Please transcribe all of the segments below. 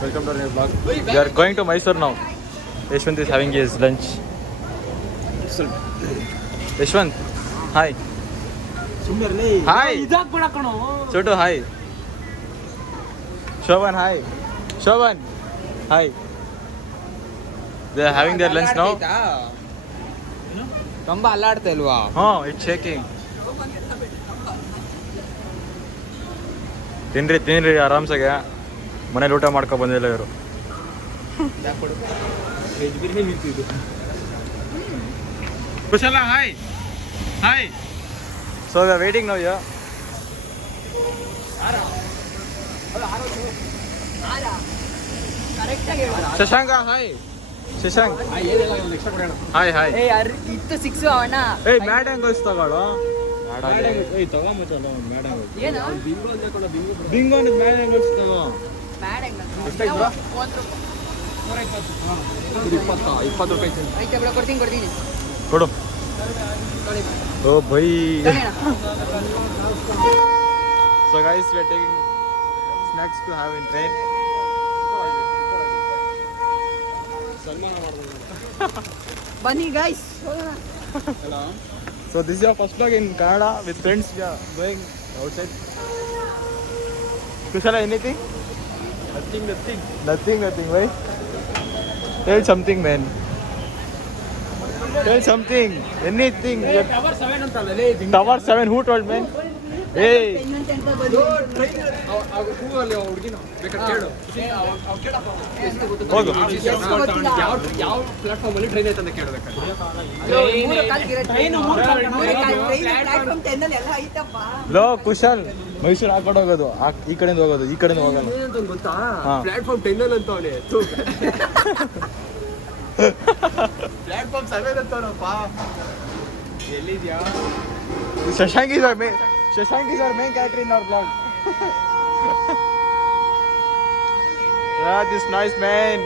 Welcome to our new vlog. We are going to Mysore now. Yashwant is having his lunch. Yashwant, hi. Hi. Chotu, hi. Shovan, hi. Shovan, hi. They are having their lunch now. ಕಂಬ ಅಲ್ಲಾಡ್ತಾ ಇಲ್ವಾ? It's shaking. ತಿನ್ರಿ ಆರಾಮ್ಸಾಗೆ ಮನೇಲಿ ಊಟ ಮಾಡ್ಕೊ ಬಂದಿಲ್ಲ ಇವರು. Kushala hi hi. So we are waiting now. Shashanka hi. Shashank hi hi. ಇತ್ತು six ಅವಣ್ಣ. ಮ್ಯಾಡ್ ಆಂಗಲ್ಸ್ ತಗೊಳ್ಳೋ. ಬಿಂಗೋ ಮ್ಯಾಡ್ ಆಂಗಲ್ಸ್ ತಗೋ. ಕೊಡ್ತೀನಿ ಕೊಡು. Oh bye. So guys, we are taking snacks to have in train. ಬನ್ನಿ guys. So this is your first vlog in Canada with friends. We are going outside. Kushala, anything? Nothing. Why? Tell something, man. Tell something. Anything. Tower 7. Who told, man? Hey. ಹೋಗು. ಯಾವ platform ಅಲ್ಲಿ train ಐತೆ ಅಂತ ಕೇಳಬೇಕು. Low Kushal, Mysuru ಆ ಕಡೆ ಹೋಗೋದು, ಈ ಕಡೆಯಿಂದ ಹೋಗೋದು, ಈ ಕಡೆಯಿಂದ ಹೋಗೋದು ಗೊತ್ತಾ? ಪ್ಲಾಟ್ಫಾರ್ಮ್ 10 ಅಂತ ಅವನೇ. ಪ್ಲಾಟ್ಫಾರ್ಮ್ 7 ಅಂತವನಪ್ಪ. ಎಲ್ಲಿದ್ಯಾ? Shashank is our main character in our vlog. Yeah, this nice man.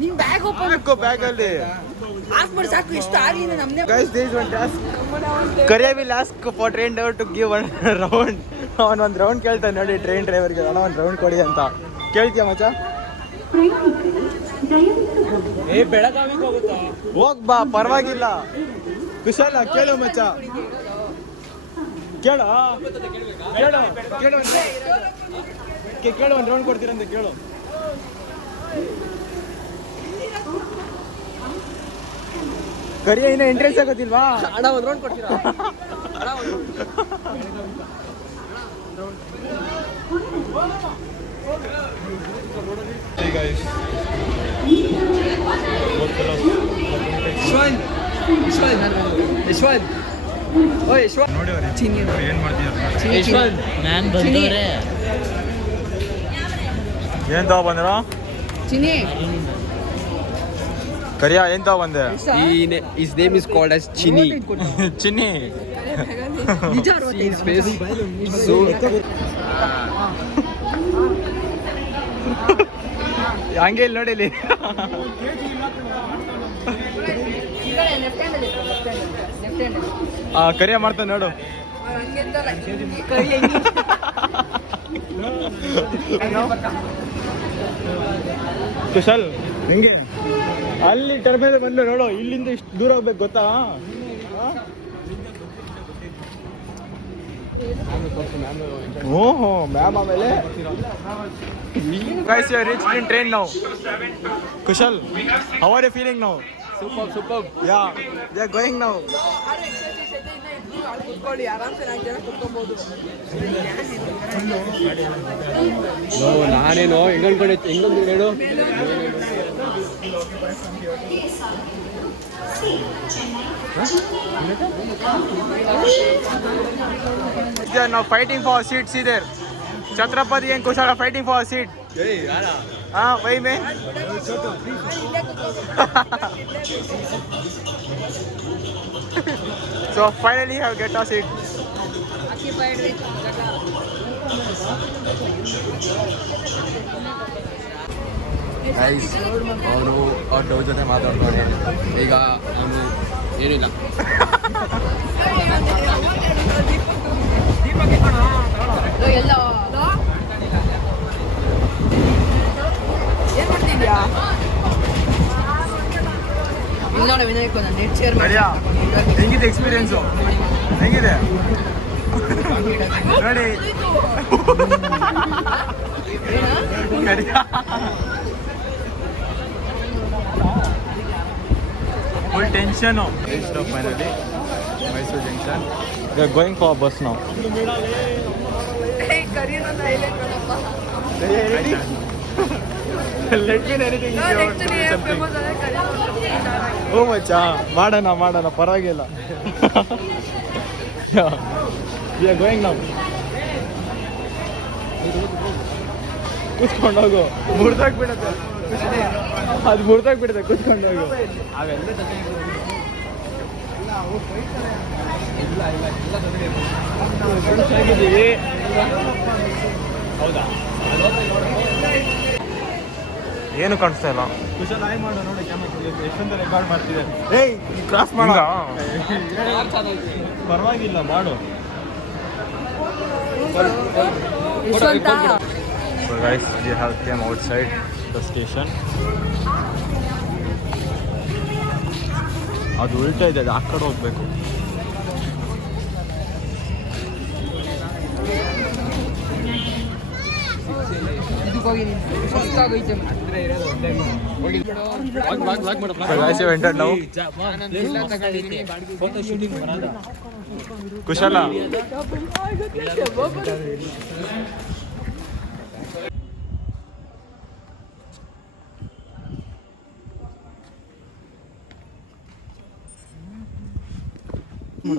ನಿನ್ ಬ್ಯಾಗ್ ಓಪನ್ Go back ಅಲ್ಲಿ. ಹಾಕ್ಬಿಡು ಸಾಕು. ಇಷ್ಟ ಆಗಲಿಲ್ಲ ನಮ್ನೆ. Guys, there is one task. Karya will ask for train driver to give one round. ಅವನು ಒಂದು round ಕೇಳ್ತಾನೆ ನೋಡಿ train ಡ್ರೈವರ್ಗೆ. ಅವನ ಒಂದು ರೌಂಡ್ ಕೊಡಿ ಅಂತ ಕೇಳ್ತೀಯ ಮಚ್ಚ? ಬೆಳಗಾವಿಗೆ ಹೋಗುತ್ತಾ? ಹೋಗ್ ಬಾ, ಪರವಾಗಿಲ್ಲ. ಕುಶಲ ಕೇಳು ಮಚ್ಚ, ಕೇಳು ಒಂದು ರೌಂಡ್ ಕೊಡ್ತೀರಂತ ಕೇಳು. ಕರಿಯ ಇನ್ನೂ ಎಂಟ್ರೆನ್ಸ್ ಆಗೋದಿಲ್ವಾ? ಅಣ್ಣ ಒಂದು ರೌಂಡ್ ಕೊಡ್ತೀರಾ? Hey guys. ಯಶ್ವಂತ್ ಓಯ್ ಯಶ್ವಂತ್ ನೋಡಿ ಏನು ಮಾಡ್ತಿದ್ದಾರೆ. ಯಶ್ವಂತ್ ನಾನು ಬಂದವರೇ. ಏನು ತಗೋ ಬಂದ್ರ? ಚಿನಿ ಕರಿಯ ಏನು ತಗೋ ಬಂದೆ? His name is called as Chini. ಚಿನ್ನಿ. ನಿಜ His face so ಹಂಗೆ ಇಲ್ಲಿ ನೋಡಿ ಇಲ್ಲಿ. ಕರಿಯ ಮಾಡ್ತಾನೆ ನೋಡು. ಕುಶಲ್ ಹೆಂಗೆ ಅಲ್ಲಿ ಟರ್ಮೇಲೆ ಬಂದು ನೋಡು, ಇಲ್ಲಿಂದ ಇಷ್ಟು ದೂರ ಹೋಗ್ಬೇಕು ಗೊತ್ತಾ? ಓಹೋ ಮ್ಯಾಮ್. ಆಮೇಲೆ guys, you are reached in train now. Kushal, how are you feeling now? Superb. Yeah, we are going now. ನಾನೇನೋ ಹೆಂಗನ್ಕೊಂಡೆ ಹೇಳು. They are now fighting for a seat. See there, Chhatrapati and Kushal are fighting for a seat. Why man? So finally have get a seat. Guys ಅವರು ಅವ್ರ ಡೌ ಜೊತೆ ಮಾತಾಡ್ತಾರೆ. ಈಗ ಅವನು ಏನಿಲ್ಲ. ಶೋಭಾನ ವಿನಾಯಕ್ ನಾನು ನೆಟ್ ಶೇರ್ ಕರಿಯ ಹೆಂಗಿದೆ ಎಕ್ಸ್ಪೀರಿಯನ್ಸು ಹೆಂಗಿದೆ ನೋಡಿ ಕರಿಯ full tension stop finally Mysuru junction we are going for bus ನಾವು ಓ ಮಚ್ಚ ಮಾಡೋಣ ಪರವಾಗಿಲ್ಲ ವಿ ಆರ್ ಗೋಯಿಂಗ್ ನಾವು ಕೂತ್ಕೊಂಡು ಹೋಗು ಮುರಿದಾಗ್ಬಿಡುತ್ತೆ ಅದು ಮುರಿದಾಗ್ಬಿಡುತ್ತೆ ಕೂತ್ಕೊಂಡು ಹೋಗು ಆಗಿದ್ದೀವಿ ಹೌದಾ ಏನು ಕಾಣಿಸ್ತಾ ಇಲ್ಲ ಕುಶಲ್ ಆಯ್ ಮಾಡೋ ನೋಡಿ ಕ್ಯಾಮ್ರಾ ಎಷ್ಟೊಂದು ರೆಕಾರ್ಡ್ ಮಾಡ್ತಿದೆ ಏಯ್ ಕ್ರಾಸ್ ಮಾಡ ಪರವಾಗಿಲ್ಲ ಮಾಡು So guys, we have came outside the station. ಅದು ಉಲ್ಟಾ ಇದೆ, ಅದು ಆ ಕಡೆ ಹೋಗ್ಬೇಕು. Guys, you entered now. ಕುಶಲ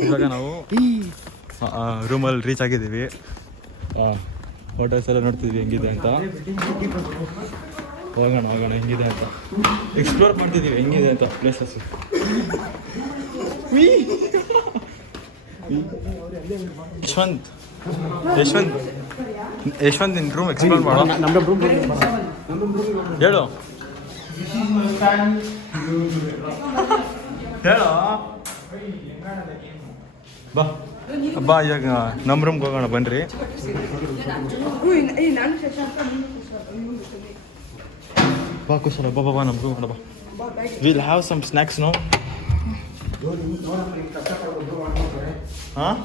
ಇವಾಗ ನಾವು ರೂಮಲ್ಲಿ ರೀಚ್ ಆಗಿದ್ದೀವಿ. ಹೋಟೆಲ್ಸ್ ಎಲ್ಲ ನೋಡ್ತಿದ್ವಿ ಹೆಂಗಿದೆ ಅಂತ. ಹೋಗೋಣ ಹೆಂಗಿದೆ ಅಂತ ಎಕ್ಸ್ಪ್ಲೋರ್ ಮಾಡ್ತಿದ್ದೀವಿ ಹೆಂಗಿದೆ ಅಂತ ಪ್ಲೇಸಸ್. ಯಶವಂತ್ ನಿನ್ನ ರೂಮ್ ಎಕ್ಸ್ಪ್ಲೋರ್ ಮಾಡೋ. ಹೇಳು ಬಾ ಇವಾಗ ನಮ್ಮ ರೂಮ್ಗೆ ಹೋಗೋಣ ಬನ್ನಿರಿ. ಬಾ ಕುಶಲ ಬಾ ನಮ್ಮ ರೂಮ್ ಬಾ. Will have some snacks no. ಹಾಂ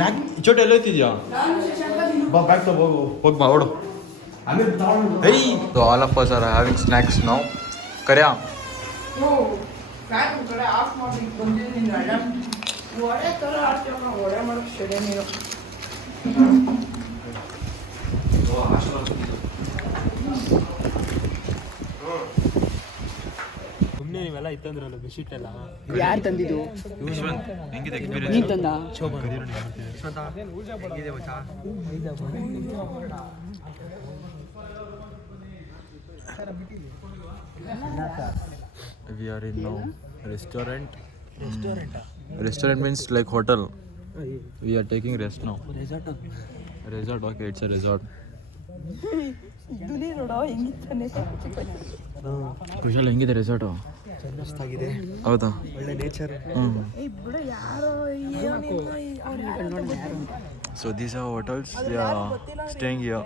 ಯಾಕೆ ಚೋಟ ಎಲ್ಲ ಹೋಗ್ತಿದ್ಯಾ? ಬಾ ಬ್ಯಾಗ್ ತಗೋಗು ಹೋಗಿ ಬಾ ಓಡು. So all of us are having snacks now. Karya. ಸುಮ್ಮನೆ ನೀವೆಲ್ಲ ಇತ್ತಂದ್ರಲ್ಲ ಬೆಡ್ಶೀಟ್ ಎಲ್ಲ ಯಾರು ತಂದಿದ್ದು? ಹೆಂಗಿದೆ ಎಕ್ಸ್ಪೀರಿಯನ್ಸ್? ನೀನ್ ತಂದ? We are in now restaurant. Restaurant means like hotel. We are taking rest now. Resort. Okay, it's a resort. Kushal ಹೆಂಗಿದೆ ರೆಸಾರ್ಟ್? ಚೆನ್ನಾಗಿದೆ, ಹೌದಾ? ಒಳ್ಳೆ nature. So these are hotels. We are staying here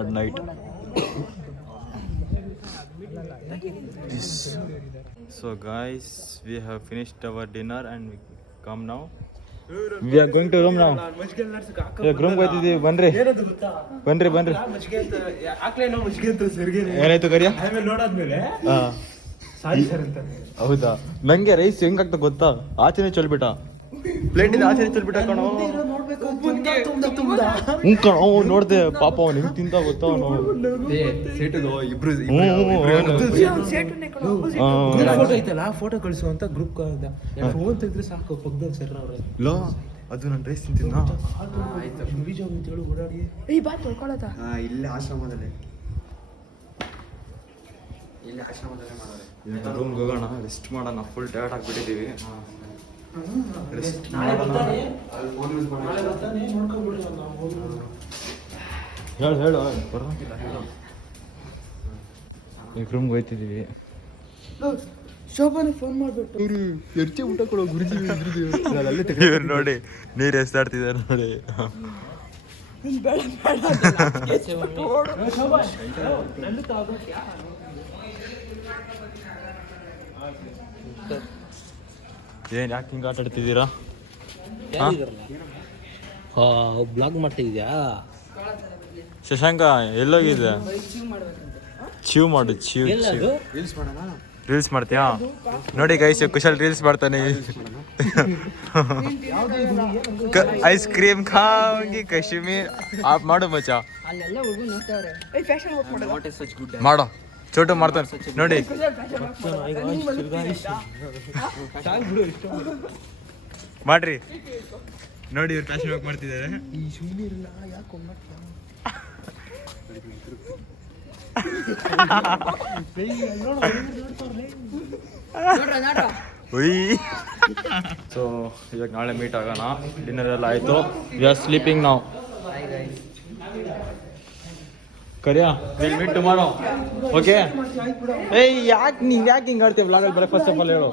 at night. This. So guys, we have finished our dinner and we come now. We are going to room now. Room ಹೋಗ್ತಿದ್ದೀವಿ. ಬನ್ರಿ ಏನಾಯ್ತು ಕರಿಯ? ಹೌದಾ? ನಂಗೆ rice ಹೆಂಗಾಗ್ತ ಗೊತ್ತಾ? ಆಚೆನೆ ಚಲ್ಬಿಟ್ಟ, ಪ್ಲೇಟಿಂದ ಆಚೆನೆ ಚಲ್ಬಿಟ್ಟ ಕಣೋ. ಕಣೋ ನೋಡ್ದೆ ಪಾಪ ಅವ್ನು ಹೆಂಗ್ ತಿಂತ ಗೊತ್ತಾ ಅವನು. ಫೋಟೋ ಕಳಿಸು ಅಂತ ಗ್ರೂಪ್ ಫೋನ್ ತೆಗೆದ್ರೆ ಸಾಕು ಪಕ್ಕದಲ್ಲಿ ಸರ್ ಅವ್ರೆ. ಅದು ನನ್ನ ರೈಸ್ ತಿಂತಿದ್ದ. ಓಡಾಡಿ ಇಲ್ಲೇ ಆಶ್ರಮದಲ್ಲಿ ರೂಮ್ಗೆ ಹೋಗೋಣ, ರೆಸ್ಟ್ ಮಾಡೋಣ. Full tired ಆಗಿಬಿಟ್ಟಿದ್ದೀವಿ. ರೆಸ್ಟ್ ಮಾಡೋಣ. ಹೇಳು ಪರವಾಗಿಲ್ಲ ಹೇಳು. ಈಗ ರೂಮ್ಗೆ ಹೋಗ್ತಿದ್ದೀವಿ. ಶೋಭಾನ ಫೋನ್ ಮಾಡ್ಬಿಟ್ಟು ಇವರು ಎರ್ಚೆ ಊಟ ಕೊಡೋ ಗುರುಜಿ ಇವ್ರು ನೋಡಿ ನೀರು ಎಸ್ತಾಡ್ತಿದ್ದಾರೆ ನೋಡಿ. ಏನು ಯಾಕೆ ಹಿಂಗೆ ಆಟ ಆಡ್ತಿದ್ದೀರಾ? ಬ್ಲಾಗ್ ಮಾಡ್ತಾ ಇದೆಯಾ? ಶಶಾಂಕ ಎಲ್ಲೋಗಿದೆ? ಚೀವ್ ಮಾಡು, ಚೀವ್ ರೀಲ್ಸ್ ಮಾಡ್ತೀಯಾ? ನೋಡಿ ಗೈಸ್, ಕುಶಲ್ ರೀಲ್ಸ್ ಮಾಡ್ತಾನೆ. ಐಸ್ ಕ್ರೀಮ್ ಖಾಂಗಿ ಕಾಶ್ಮೀರ್ ಆಪ್ ಮಾಡು ಮಚ್ಚ. ಮಾಡೋ ಚೋಟು ಮಾಡ್ತಾನೆ ನೋಡಿ. ಮಾಡ್ರಿ ನೋಡಿ, ಇವ್ರು ಫ್ಯಾಷನ್ ವರ್ಕ್ ಮಾಡ್ತಿದ್ದಾರೆ. ಸೊ ಇವಾಗ ನಾಳೆ ಮೀಟ್ ಆಗೋಣ. ಡಿನ್ನರ್ ಎಲ್ಲ ಆಯಿತು. ವಿ ಆರ್ ಸ್ಲೀಪಿಂಗ್ ನಾವು. ಕರಿಯಾ ವಿಲ್ ಮೀಟ್ ಟುಮಾರೋ. ಓಕೆ. ಏಯ್ ಯಾಕೆ ನೀನು ಯಾಕೆ ಹಿಂಗೆ ಆಡ್ತೀವಿ ಬ್ಲಾಗಲ್ಲಿ ಬರೋಕ್ಕೆ? ಫಸ್ಟ್ ಆಫ್ ಆಲ್ ಹೇಳು.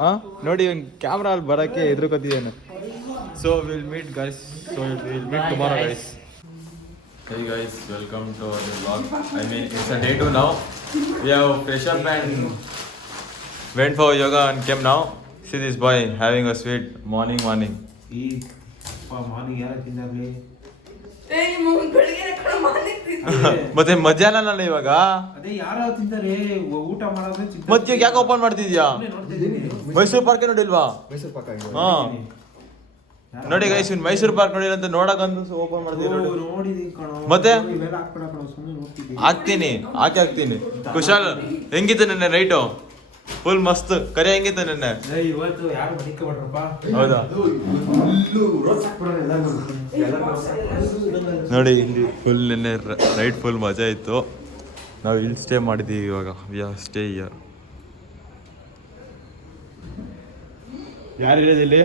ಹಾಂ ನೋಡಿ, ಒಂದು ಕ್ಯಾಮ್ರಾ ಅಲ್ಲಿ ಬರೋಕ್ಕೆ ಎದುರುಕೊತಿದ್ದೇನೆ. So will meet guys. So will meet tomorrow guys. Hey guys, welcome to our vlog. I mean, it's a day 2 now. We have fresh up and went for yoga and came now. See this boy having a sweet morning. Morning ಯಾರ ತಿಂದಾಗ್ಲಿ ಮತ್ತೆ ಮಧ್ಯಾಹ್ನ ಇವಾಗ ಅದೇ ಯಾರು ತಿಂತಾರೆ ಊಟ ಮಾಡೋದು. ಮತ್ತೆ ಯಾಕೆ ಓಪನ್ ಮಾಡ್ತಿದ್ಯಾ? ಮೈಸೂರು ಪಾರ್ಕ್ ನೋಡಿಲ್ವಾ? ಮೈಸೂರು ಪಾಕ್ ಹಾ ನೋಡಿ ಗೈಸ್, ಇವ್ನು ಮೈಸೂರು ಪಾರ್ಕ್ ನೋಡಿಲ್ಲ ಅಂತ ನೋಡಕಂದು ಓಪನ್ ಮಾಡ್ತೀನಿ. ಮತ್ತೆ ಹಾಕ್ತೀನಿ ಕುಶಾಲ್ ಹೆಂಗಿತ್ತು ನೆನ್ನೆ ನೈಟು? ಫುಲ್ ಮಸ್ತ್. ಕರೆ ಹೆಂಗಿತ್ತು ನೆನ್ನೆ? ಹೌದಾ? ನೋಡಿ ಫುಲ್ ನೆನ್ನೆ ನೈಟ್ ಫುಲ್ ಮಜಾ ಇತ್ತು. ನಾವು ಇಲ್ಲಿ ಸ್ಟೇ ಮಾಡಿದ್ದೀವಿ. ಇವಾಗ ವಿ ಆರ್ ಸ್ಟೇ ಹಿಯರ್. ಯಾರು ಇರೋದು ಇಲ್ಲಿ?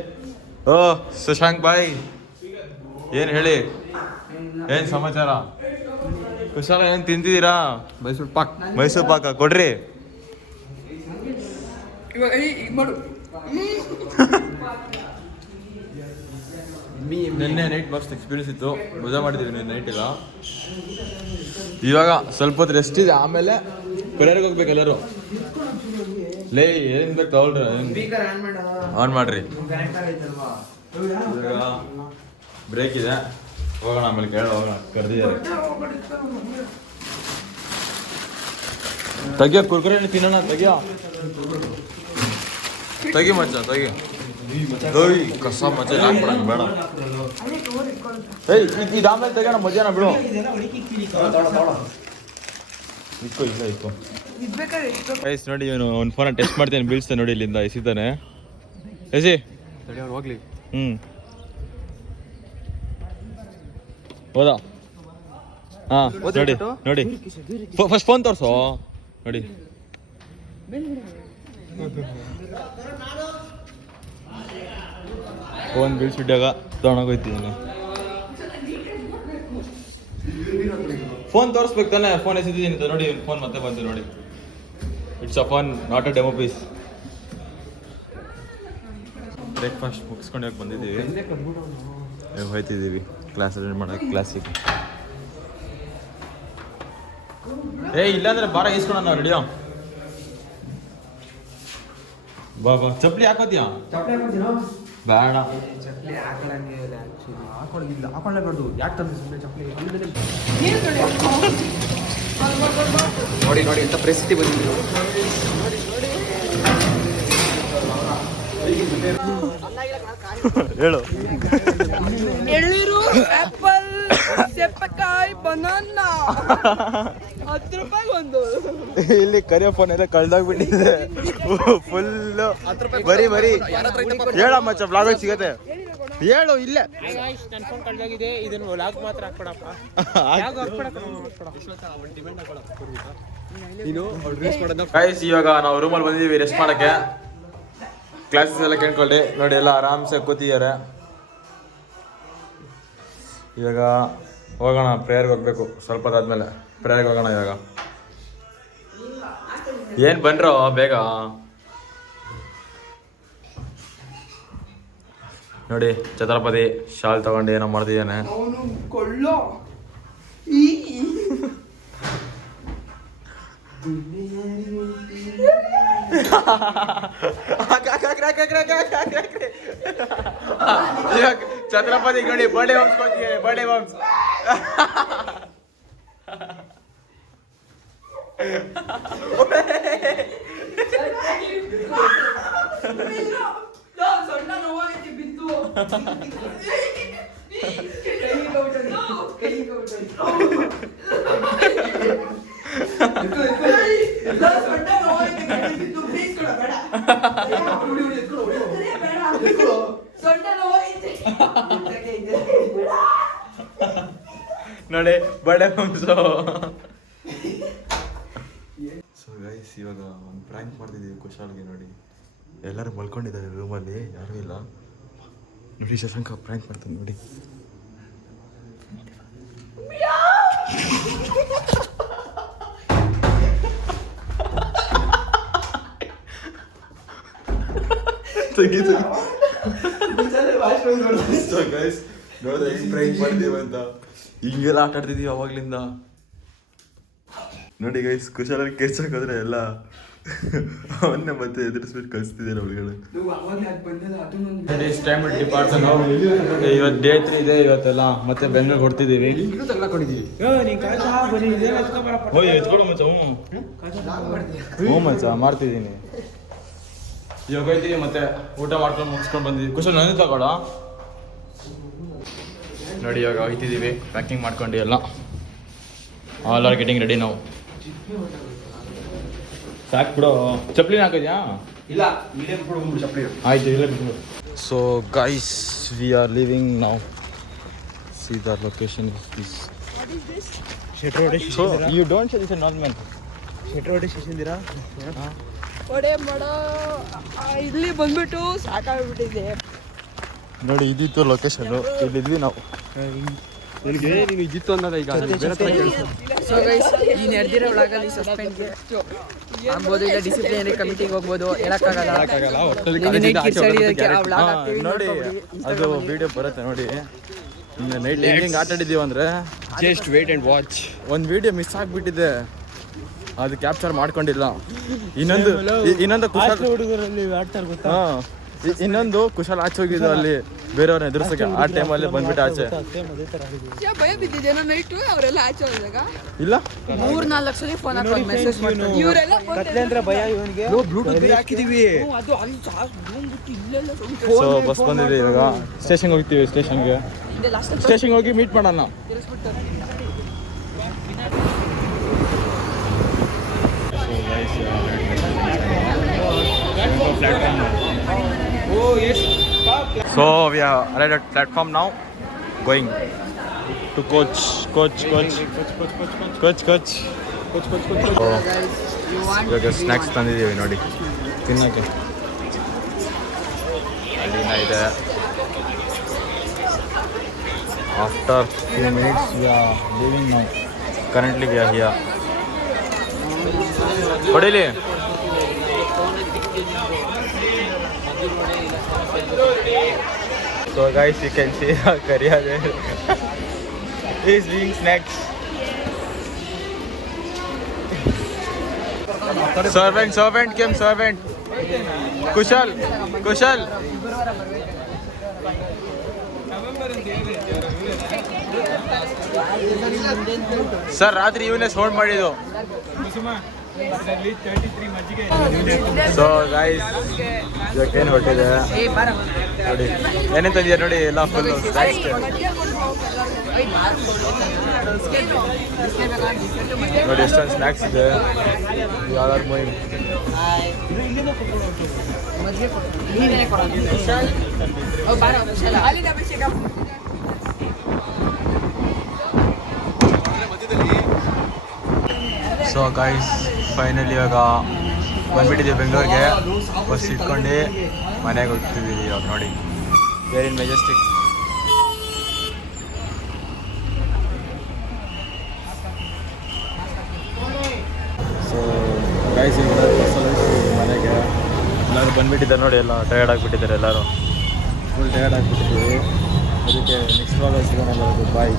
ಓ ಶಶಾಂಕ್ ಬಾಯ್, ಏನು ಹೇಳಿ, ಏನು ಸಮಾಚಾರ? ಕುಶಾಲ ಏನು ತಿಂತಿದ್ದೀರಾ? ಮೈಸೂರು ಪಾಕ ಕೊಡ್ರಿ. ನಿನ್ನೆ ನೈಟ್ ಮಸ್ತ್ ಎಕ್ಸ್ಪೀರಿಯನ್ಸ್ ಇತ್ತು. ಮಜಾ ಮಾಡಿದ್ದೀವಿ ನಿನ್ನೆ ನೈಟ್ ಇಲ್ಲ. ಇವಾಗ ಸ್ವಲ್ಪ ಹೊತ್ತು ರೆಸ್ಟ್ ಇದೆ, ಆಮೇಲೆ ಕೊರಿಯರ್ಗೆ ಹೋಗ್ಬೇಕು ಎಲ್ಲರೂ. ಲೇ ಏನು ಬೇಕು ತಗೊಳ್ರಿ, ಆನ್ ಮಾಡ್ರಿ. ಇವಾಗ ಬ್ರೇಕ್ ಇದೆ, ಹೋಗೋಣ ಆಮೇಲೆ ಕೇಳ ಹೋಗೋಣ. ಕರೆದಿದ್ದಾರೆ. ತೆಗಿಯೋ ಕುರ್ಕುರೆ ತಿನ್ನೋಣ. ತೆಗಿ ಮಚ್ಚ, ತೆಗಿ. ಕಸ ಮಚ್ಚ ಹಾಕ್ಬಿಡಂಗ ಬೇಡ. ಏಯ್ ಇದು ಆಮೇಲೆ ತೆಗೋಣ, ಮಧ್ಯಾಹ್ನ ಬಿಡು. ಇಕ್ಕೋ ಗೈಸ್ ನೋಡಿ, ಇವನು ಒಂದು ಫೋನ ಟೆಸ್ಟ್ ಮಾಡ್ತೇನೆ, ಬೀಳ್ಸ್ತಾನೆ ನೋಡಿ. ಇಲ್ಲಿಂದ ಎಸಿತಾನೆ. ಹೋಗ್ಲಿ. ಹೌದಾ? ಹಾಂ ನೋಡಿ ಫಸ್ಟ್ ಫೋನ್ ತೋರಿಸೋ ನೋಡಿ. ಫೋನ್ ಬೀಳ್ಸ್ಬಿಟ್ಟಾಗ ತೊಗೊಂಡೋಗ್ತಿದ್ದೀನಿ. ಫೋನ್ ತೋರಿಸ್ಬೇಕು ತಾನೆ? ಫೋನ್ ಎಸಿದ್ದೀನಿ ಅಂತ ನೋಡಿ. ಫೋನ್ ಮತ್ತೆ ಬಂತು ನೋಡಿ. It's a phone, not a demo piece. Breakfast ಮುಗಿಸ್ಕೊಂಡು ಹೋಗಿ ಬಂದಿದ್ದೀವಿ. ಹೋಯ್ತಿದ್ದೀವಿ ಕ್ಲಾಸ್ ಅಟೆಂಡ್ ಮಾಡೋಕ್ಕೆ ಕ್ಲಾಸಿಗೆ. ಇಲ್ಲಾಂದ್ರೆ ಬಾರ ಈಸ್ಕೊಳ ನಾವು ರೆಡಿಯೋ. ಬಾ ಚಪ್ಪಲಿ ಹಾಕೋತೀಯ? ಬೇಡ, ಹಾಕೊಳ್ಳೇಬಾರ್ದು. ಯಾಕೆ ತಂದು ಸುಮ್ಮನೆ ಚಪ್ಪಲಿ? ನೋಡಿ ಎಂತ ಪರಿಸ್ಥಿತಿ ಬಂದಿದೆ. ಹೇಳು. ಎಳ್ನೀರು, ಆಪಲ್, ಸೆಪ್ಪಕಾಯಿ, ಬನಾನಾ 10 ರೂಪಾಯಿ ಒಂದು. ಇಲ್ಲಿ ಕರಿಯೋ ಫೋನ್ ಎಲ್ಲ ಕಳ್ದೋಗ್ಬಿಟ್ಟಿದೆ ಫುಲ್ಲು. ಬರೀ ಹೇಳ ಮಚ್ಚ, ಬ್ಲಾಗ್ ಸಿಗತ್ತೆ. ಹೇಳು ಇಲ್ಲೇ. ನನ್ನ ಫೋನ್ ಕಳ್ದೋಗಿದೆ, ಇದನ್ನು ವ್ಲಾಗ್ ಮಾತ್ರ ಹಾಕ್ಬಿಡಪ್ಪ. ಗೈಸ್ ಇವಾಗ ನಾವು ರೂಮಲ್ಲಿ ಬಂದಿದ್ದೀವಿ ರೆಸ್ಟ್ ಮಾಡೋಕ್ಕೆ. ಕ್ಲಾಸಸ್ ಎಲ್ಲ ಕೇಳ್ಕೊಳ್ಳಿ ನೋಡಿ, ಎಲ್ಲ ಆರಾಮ್ಸೆ ಕೂತಿದ್ದಾರೆ. ಇವಾಗ ಹೋಗೋಣ, ಪ್ರೇಯರ್ಗೆ ಹೋಗ್ಬೇಕು. ಸ್ವಲ್ಪ ಹೊತ್ತಾದ್ಮೇಲೆ ಪ್ರೇಯರ್ಗೆ ಹೋಗೋಣ. ಇವಾಗ ಏನು ಬನ್ರೋ ಬೇಗ ನೋಡಿ. ಛತ್ರಪತಿ ಶಾಲ್ ತಗೊಂಡು ಏನೋ ಮಾಡ್ತಿದ್ದಾನೆ. ಇವಾಗ ಛತ್ರಪತಿ ನೋಡಿ ಬರ್ಡೇ ಬಾಂಬ್ಸ್ ಕೊಡ್ತೀವಿ ಬರ್ಡೇ ಬಾಂಬ್ಸ್ ಸೊಂಟ ನೋವಾಗೈತಿ ಬಿದ್ದು ಸೊಂಟ ನೋವಾಗೈತಿ ಬಿದ್ದು ಪ್ಲೀಸ್ ಕೊಡ ಬೇಡ ಸೊಂಟ ನೋವಾಗೈತಿ ನೋಡಿ ಬರ್ಡೇ ಬಾಂಬ್ಸು ಸೊ ಗೈಸ್ ಇವಾಗ ಒಂದು ಪ್ರ್ಯಾಂಕ್ ಮಾಡ್ತಿದ್ದೀವಿ ಕುಶಾಲ್ಗೆ ನೋಡಿ ಎಲ್ಲರೂ ಮಲ್ಕೊಂಡಿದ್ದಾರೆ ರೂಮಲ್ಲಿ ಯಾರೂ ಇಲ್ಲ ನೋಡಿ ಶಶಾಂಕ ಪ್ರ್ಯಾಂಕ್ ಮಾಡ್ತಾನೆ ನೋಡಿ ಗೈಸ್ ನೋಡಿದ್ರೆ ಹೆಂಗ್ ಪ್ರ್ಯಾಂಕ್ ಮಾಡ್ತೀವಿ ಅಂತ ಹಿಂಗೆಲ್ಲ ಆಟ ಆಡ್ತಿದೀವಿ ಅವಾಗ್ಲಿಂದ ನೋಡಿ ಗೈಸ್ ಕುಶಾಲ ಕೆರ್ಸಕ್ ಹೋದ್ರೆ ಎಲ್ಲ ಅವನ್ನೇ ಮತ್ತೆ ಎದುರಿಸ್ಬಿಟ್ಟು ಕಳಿಸ್ತಿದ್ದೀರ ಒಳಗಡೆ ಇವತ್ತು ಡೇ 3 ಇದೆ ಇವತ್ತೆಲ್ಲ ಮತ್ತೆ ಬೆಂಗಳೂರು ಹೊಡ್ತಿದ್ದೀವಿ ಹ್ಞೂ ಮಚ್ಚ ಮಾಡ್ತಿದ್ದೀನಿ ಇವಾಗ ಹೋಯ್ತೀವಿ ಮತ್ತೆ ಊಟ ಮಾಡ್ಕೊಂಡು ಮುಗಿಸ್ಕೊಂಡು ಬಂದಿದ್ದೀವಿ ಕುಶಲ್ ನನಗೆ ತಗೊಳ ನೋಡಿ ಇವಾಗ ಹೋಯ್ತಿದ್ದೀವಿ ಪ್ಯಾಕಿಂಗ್ ಮಾಡ್ಕೊಂಡು ಎಲ್ಲ ಆಲ್ ಆರ್ ಗೆಟಿಂಗ್ ರೆಡಿ ನಾವು ಸಾಕು ಬಿಡು ಚಪ್ಪಲಿನ ಹಾಕಿದ್ಯಾ ಇಲ್ಲ ಇಲ್ಲೇ ಬಿಟ್ಬಿಡು ಚಪ್ಪಲಿ ಆಯ್ತು ಇಲ್ಲೇ ಬಿಟ್ಟು so guys we are leaving ನಾವು see the location is this so you don't say this is normal ಶೆಟ್ರೋಡೆ ಶಿಶಿಂದಿರಾ ಒಡೆ ಮಾಡೋ ಇಲ್ಲಿ ಬಂದ್ಬಿಟ್ಟು ಸಾಕಾಗ್ಬಿಟ್ಟಿದೆ ನೋಡಿ ಇದಿತ್ತು ಲೊಕೇಶನ್ನು ಇಲ್ಲಿದ್ವಿ ನಾವು ನನಗೆ ನೀನು ಇದ್ದಿತ್ತು ಅನ್ನೋದ ಈಗ ಸೊ ಗೈಸ್ ಈ ನಡೆದಿರೋ ಒಳಗಲ್ಲಿ ಸಸ್ಪೆಂಡ್ಗೆ ಆಗ್ಬೋದು ಇಲ್ಲ ಡಿಸಿಪ್ಲಿನರಿ ಕಮಿಟಿಗೆ ಹೋಗ್ಬೋದು ಹೇಳಕ್ಕಾಗಲ್ಲ ನೋಡಿ ಅದು ವಿಡಿಯೋ ಬರುತ್ತೆ ನೋಡಿ ಇನ್ನು ನೈಟ್ ಹೆಂಗೆ ಆಟ ಆಡಿದ್ದೀವಿ ಅಂದರೆ ಜಸ್ಟ್ ವೇಟ್ ಆ್ಯಂಡ್ ವಾಚ್ ಒಂದು ವಿಡಿಯೋ ಮಿಸ್ ಆಗಿಬಿಟ್ಟಿದೆ ಅದು ಕ್ಯಾಪ್ಚರ್ ಮಾಡ್ಕೊಂಡಿಲ್ಲ ಇನ್ನೊಂದು ಕುಶಾಲ್ ಹುಡುಗರಲ್ಲಿ ಆಡ್ತಾರೆ ಗೊತ್ತಾ ಹಾಂ ಇನ್ನೊಂದು ಕುಶಾಲ್ ಆಚೆ ಹೋಗಿದ್ದು ಅಲ್ಲಿ ಬೇರೆಯವ್ರನ್ನ ಎದುರಿಸಕ್ಕೆ ಆ ಟೈಮಲ್ಲಿ ಬಂದ್ಬಿಟ್ಟು ಆಚೆ ಭಯ ಬಿದ್ದಿದ್ದೇನೋ ನೈಟು ಅವರೆಲ್ಲ ಆಚೆ ಹೋದಾಗ ಇಲ್ಲ 3-4 ಸಲ ಫೋನ್ ಹಾಕೊಂಡು ಮೆಸೇಜ್ ಮಾಡ್ತಾರೆ ಇವರೆಲ್ಲ ಕತ್ಲೆ ಭಯ ಇವನಿಗೆ ಬ್ಲೂಟೂತ್ ಹಾಕಿದೀವಿ ಅದು ಅಲ್ಲಿ ಬಂದ್ಬಿಟ್ಟು ಇಲ್ಲೆಲ್ಲ ಸೊ ಬಸ್ ಬಂದಿದೆ ಇವಾಗ ಸ್ಟೇಷನ್ಗೆ ಹೋಗ್ತೀವಿ ಸ್ಟೇಷನ್ಗೆ ಸ್ಟೇಷನ್ಗೆ ಹೋಗಿ ಮೀಟ್ ಮಾಡೋಣ So we are arrived at platform now, going to coach. ಇವಾಗ ಸ್ನ್ಯಾಕ್ಸ್ ತಂದಿದ್ದೀವಿ ನೋಡಿ ತಿನ್ನೋಕ್ಕೆ ಅಲ್ಲಿನ ಇದೆ after few minutes we are leaving now currently we are here ಹೊಡೀಲಿ So guys, you can see Karya there. He is doing snacks. Servant came, servant. Kushal. Sir, ರಾತ್ರಿ ಇವನೇ sound ಮಾಡಿದ್ದು. ಸೊ ಗೈಸ್ ಇವತ್ತೇನು ಹೊರಟಿದೆ ನೋಡಿ ಏನೇನು ತಂದಿದೆ ನೋಡಿ ಎಲ್ಲ ಫುಲ್ ನೋಡಿ ಎಷ್ಟೊಂದು ಸ್ನ್ಯಾಕ್ಸ್ ಇದೆ ಯಾರು ಮೂವಿ ಸೊ ಗೈಸ್ ಫೈನಲಿ ಇವಾಗ ಬಂದ್ಬಿಟ್ಟಿದ್ದೀವಿ ಬೆಂಗಳೂರಿಗೆ ಬಸ್ ಇಟ್ಕೊಂಡು ಮನೆಗೆ ಹೋಗ್ತಿದ್ದೀವಿ ಇವಾಗ ನೋಡಿ ಬೇರೆ ಮೆಜೆಸ್ಟಿಕ್ ಸೊ ಗೈಸ್ ಈಗ ಬಸ್ಸಲ್ಲಿ ಮನೆಗೆ ಎಲ್ಲರೂ ಬಂದುಬಿಟ್ಟಿದ್ದಾರೆ ನೋಡಿ ಎಲ್ಲ ಟಯರ್ಡ್ ಆಗಿಬಿಟ್ಟಿದ್ದಾರೆ ಎಲ್ಲರೂ ಫುಲ್ ಟಯರ್ಡ್ ಆಗಿಬಿಟ್ಟಿದ್ದೀವಿ ಅದಕ್ಕೆ ನೆಕ್ಸ್ಟ್ ವಾರ ಸಿಗೋಣ ಬಾಯ್